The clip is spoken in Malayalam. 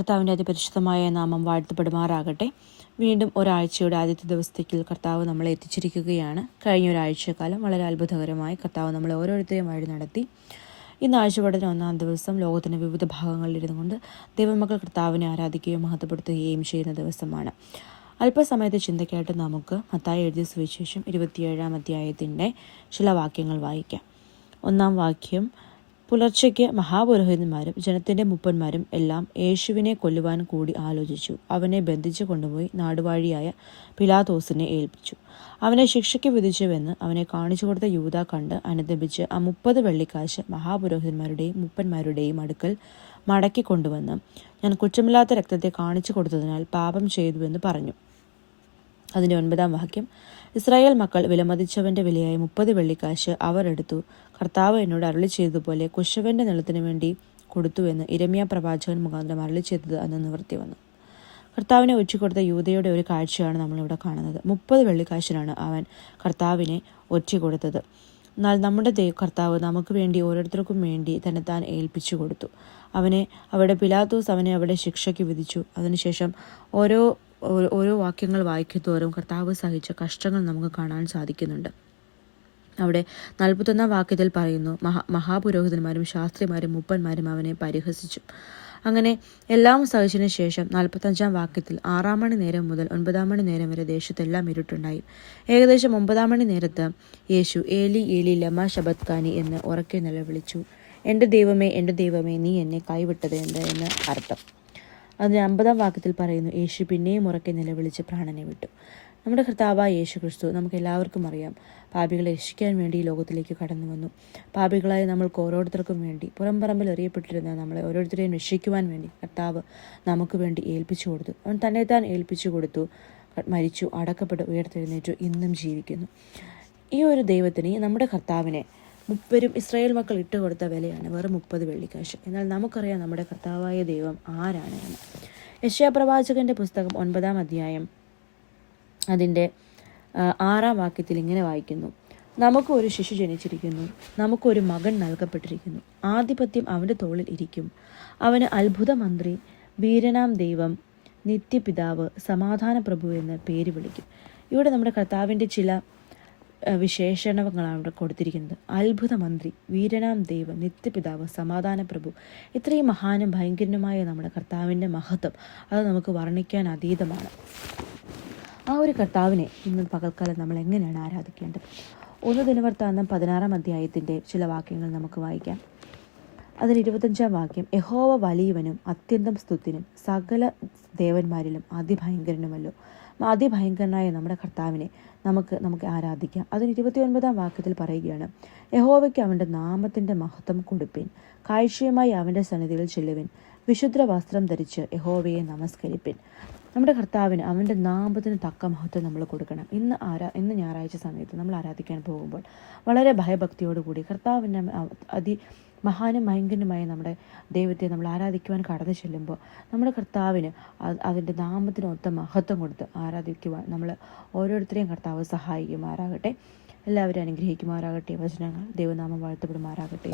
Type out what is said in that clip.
കർത്താവിൻ്റെ അതിപരിശുദ്ധമായ നാമം വാഴ്ത്തപ്പെടുമാറാകട്ടെ. വീണ്ടും ഒരാഴ്ചയുടെ ആദ്യത്തെ ദിവസത്തേക്ക് കർത്താവ് നമ്മളെ എത്തിച്ചിരിക്കുകയാണ്. കഴിഞ്ഞ ഒരാഴ്ചക്കാലം വളരെ അത്ഭുതകരമായി കർത്താവ് നമ്മളെ ഓരോരുത്തരെയും വഴി നടത്തി. ഇന്ന് ആഴ്ചപ്പാടിന് 1-ാം ദിവസം ലോകത്തിൻ്റെ വിവിധ ഭാഗങ്ങളിലിരുന്നു കൊണ്ട് ദൈവമക്കൾ കർത്താവിനെ ആരാധിക്കുകയും മഹത്വപ്പെടുത്തുകയും ചെയ്യുന്ന ദിവസമാണ്. അല്പസമയത്തെ ചിന്തയ്ക്കായിട്ട് നമുക്ക് മത്തായി എഴുതിയ സുവിശേഷം 27-ാം അധ്യായത്തിൻ്റെ ചില വാക്യങ്ങൾ വായിക്കാം. 1-ാം വാക്യം: പുലർച്ചയ്ക്ക് മഹാപുരോഹിതന്മാരും ജനത്തിൻ്റെ മൂപ്പന്മാരും എല്ലാം യേശുവിനെ കൊല്ലുവാൻ കൂടി ആലോചിച്ചു. അവനെ ബന്ധിച്ചു കൊണ്ടുപോയി നാടുവാഴിയായ പിലാത്തോസിനെ ഏൽപ്പിച്ചു. അവനെ ശിക്ഷയ്ക്ക് വിധിച്ചുവെന്ന് അവനെ കാണിച്ചു കൊടുത്ത യൂദ കണ്ട് അനുദപിച്ച് ആ 30 വെള്ളിക്കാശ് മഹാപുരോഹിതന്മാരുടെയും മൂപ്പന്മാരുടെയും അടുക്കൽ മടക്കി കൊണ്ടുവന്ന്, ഞാൻ കുറ്റമില്ലാത്ത രക്തത്തെ കാണിച്ചു കൊടുത്തതിനാൽ പാപം ചെയ്തുവെന്ന് പറഞ്ഞു. അതിൻ്റെ 9-ാം വാക്യം: ഇസ്രായേൽ മക്കൾ വിലമതിച്ചവൻ്റെ വിലയായ 30 വെള്ളിക്കാശ് അവർ എടുത്തു. കർത്താവ് എന്നോട് അരുളി ചെയ്തതുപോലെ കുശവൻ്റെ നിലത്തിന് വേണ്ടി കൊടുത്തുവെന്ന് ഇരമ്യാ പ്രവാചകൻ മുഖാന്തരം അരുളി ചെയ്തത് അന്ന് നിവൃത്തി വന്നു. കർത്താവിനെ ഒറ്റിക്കൊടുത്ത യൂദയുടെ ഒരു കാഴ്ചയാണ് നമ്മളിവിടെ കാണുന്നത്. 30 വെള്ളിക്കാശിനാണ് അവൻ കർത്താവിനെ ഒറ്റിക്കൊടുത്തത്. എന്നാൽ നമ്മുടെ കർത്താവ് നമുക്ക് വേണ്ടി, ഓരോരുത്തർക്കും വേണ്ടി തന്നെത്താൻ ഏൽപ്പിച്ചു കൊടുത്തു. അവിടെ പിലാത്തോസ് അവനെ അവിടെ ശിക്ഷയ്ക്ക് വിധിച്ചു. അതിനുശേഷം ഓരോ വാക്യങ്ങൾ വായിക്കുന്തോറും കർത്താവ് സഹിച്ച കഷ്ടങ്ങൾ നമുക്ക് കാണാൻ സാധിക്കുന്നുണ്ട്. അവിടെ 41-ാം വാക്യത്തിൽ പറയുന്നു, മഹാപുരോഹിതന്മാരും ശാസ്ത്രിമാരും മൂപ്പന്മാരും അവനെ പരിഹസിച്ചു. അങ്ങനെ എല്ലാം സഹിച്ചതിനു ശേഷം 45-ാം വാക്യത്തിൽ 6-ാം മണി നേരം മുതൽ 9-ാം മണി നേരം വരെ ദേശത്തെല്ലാം ഇരുട്ടുണ്ടായി. ഏകദേശം 9-ാം മണി നേരത്ത് യേശു ഏലി ഏലി ലമാ ശബത്കാനി എന്ന് ഉറക്കെ നിലവിളിച്ചു. എൻ്റെ ദൈവമേ നീ എന്നെ കൈവിട്ടത് എന്ത് എന്ന് അർത്ഥം. അതിന് 50-ാം വാക്യത്തിൽ പറയുന്നു, യേശു പിന്നെയും ഉറക്കെ നിലവിളിച്ച് പ്രാണനെ വിട്ടു. നമ്മുടെ കർത്താവായ യേശു ക്രിസ്തു, നമുക്ക് എല്ലാവർക്കും അറിയാം, പാപികളെ രക്ഷിക്കാൻ വേണ്ടി ഈ ലോകത്തിലേക്ക് കടന്നു വന്നു. പാപികളായ നമ്മൾക്ക് ഓരോരുത്തർക്കും വേണ്ടി, പുറംപറമ്പിൽ എറിയപ്പെട്ടിരുന്ന നമ്മളെ ഓരോരുത്തരെയും രക്ഷിക്കുവാൻ വേണ്ടി കർത്താവ് നമുക്ക് വേണ്ടി ഏൽപ്പിച്ചു കൊടുത്തു. അവൻ തന്നെത്താൻ ഏൽപ്പിച്ചു കൊടുത്തു, മരിച്ചു, അടക്കപ്പെട്ട് ഉയർത്തെഴുന്നേറ്റു, ഇന്നും ജീവിക്കുന്നു. ഈ ഒരു ദൈവത്തിന്, നമ്മുടെ കർത്താവിനെ ഇസ്രായേൽ മക്കൾ ഇട്ടുകൊടുത്ത വിലയാണ് വെറും 30 വെള്ളിക്കാശ്. എന്നാൽ നമുക്കറിയാം നമ്മുടെ കർത്താവായ ദൈവം ആരാണ് എന്ന്. യെശയ്യാ പ്രവാചകന്റെ പുസ്തകം 9-ാം അധ്യായം അതിൻ്റെ 6-ാം വാക്യത്തിൽ ഇങ്ങനെ വായിക്കുന്നു: നമുക്ക് ഒരു ശിശു ജനിച്ചിരിക്കുന്നു, നമുക്കൊരു മകൻ നൽകപ്പെട്ടിരിക്കുന്നു, ആധിപത്യം അവൻ്റെ തോളിൽ ഇരിക്കും. അവന് അത്ഭുത മന്ത്രി, വീരനാം ദൈവം, നിത്യപിതാവ്, സമാധാന പ്രഭു എന്ന് പേര് വിളിക്കും. ഇവിടെ നമ്മുടെ കർത്താവിൻ്റെ ചില വിശേഷണങ്ങളാണ് ഇവിടെ കൊടുത്തിരിക്കുന്നത്. അത്ഭുത മന്ത്രി, വീരനാം ദൈവം, നിത്യപിതാവ്, സമാധാന പ്രഭു. ഇത്രയും മഹാനും ഭയങ്കരനുമായ നമ്മുടെ കർത്താവിൻ്റെ മഹത്വം അത് നമുക്ക് വർണ്ണിക്കാൻ അതീതമാണ്. ആ ഒരു കർത്താവിനെ ഇന്ന് പകൽക്കാലം നമ്മൾ എങ്ങനെയാണ് ആരാധിക്കേണ്ടത്? 1 ദിനവൃത്താന്തം 16-ാം അധ്യായത്തിൻ്റെ ചില വാക്യങ്ങൾ നമുക്ക് വായിക്കാം. അതിന് 25-ാം വാക്യം: യഹോവ വലിയവനും അത്യന്തം സ്തുത്യനും സകല ദേവന്മാരിലും അതിഭയങ്കരനുമല്ലോ. അതിഭയങ്കരനായ നമ്മുടെ കർത്താവിനെ നമുക്ക് ആരാധിക്കാം. അതിന് 29-ാം വാക്യത്തിൽ പറയുകയാണ്, യഹോവയ്ക്ക് അവൻ്റെ നാമത്തിൻ്റെ മഹത്വം കൊടുപ്പിൻ, കാഴ്ചയുമായി അവൻ്റെ സന്നിധിയിൽ ചെല്ലുവിൻ, വിശുദ്ധ വസ്ത്രം ധരിച്ച് യഹോവയെ നമസ്കരിപ്പിൻ. നമ്മുടെ കർത്താവിന് അവൻ്റെ നാമത്തിന് തക്ക മഹത്വം നമ്മൾ കൊടുക്കണം. ഇന്ന് ഞായറാഴ്ച സമയത്ത് നമ്മൾ ആരാധിക്കാൻ പോകുമ്പോൾ വളരെ ഭയഭക്തിയോടുകൂടി കർത്താവിൻ്റെ മഹാനും ഭയങ്കരനുമായ നമ്മുടെ ദൈവത്തെ നമ്മൾ ആരാധിക്കുവാൻ കടന്നു ചെല്ലുമ്പോൾ നമ്മുടെ കർത്താവിന് അതിൻ്റെ നാമത്തിന് ഒത്ത മഹത്വം കൊടുത്ത് ആരാധിക്കുവാൻ നമ്മൾ ഓരോരുത്തരെയും കർത്താവ് സഹായിക്കുമാറാകട്ടെ. എല്ലാവരും അനുഗ്രഹിക്കുമാറാകട്ടെ. വചനങ്ങൾ ദൈവനാമം വാഴ്ത്തപ്പെടുമാറാകട്ടെ.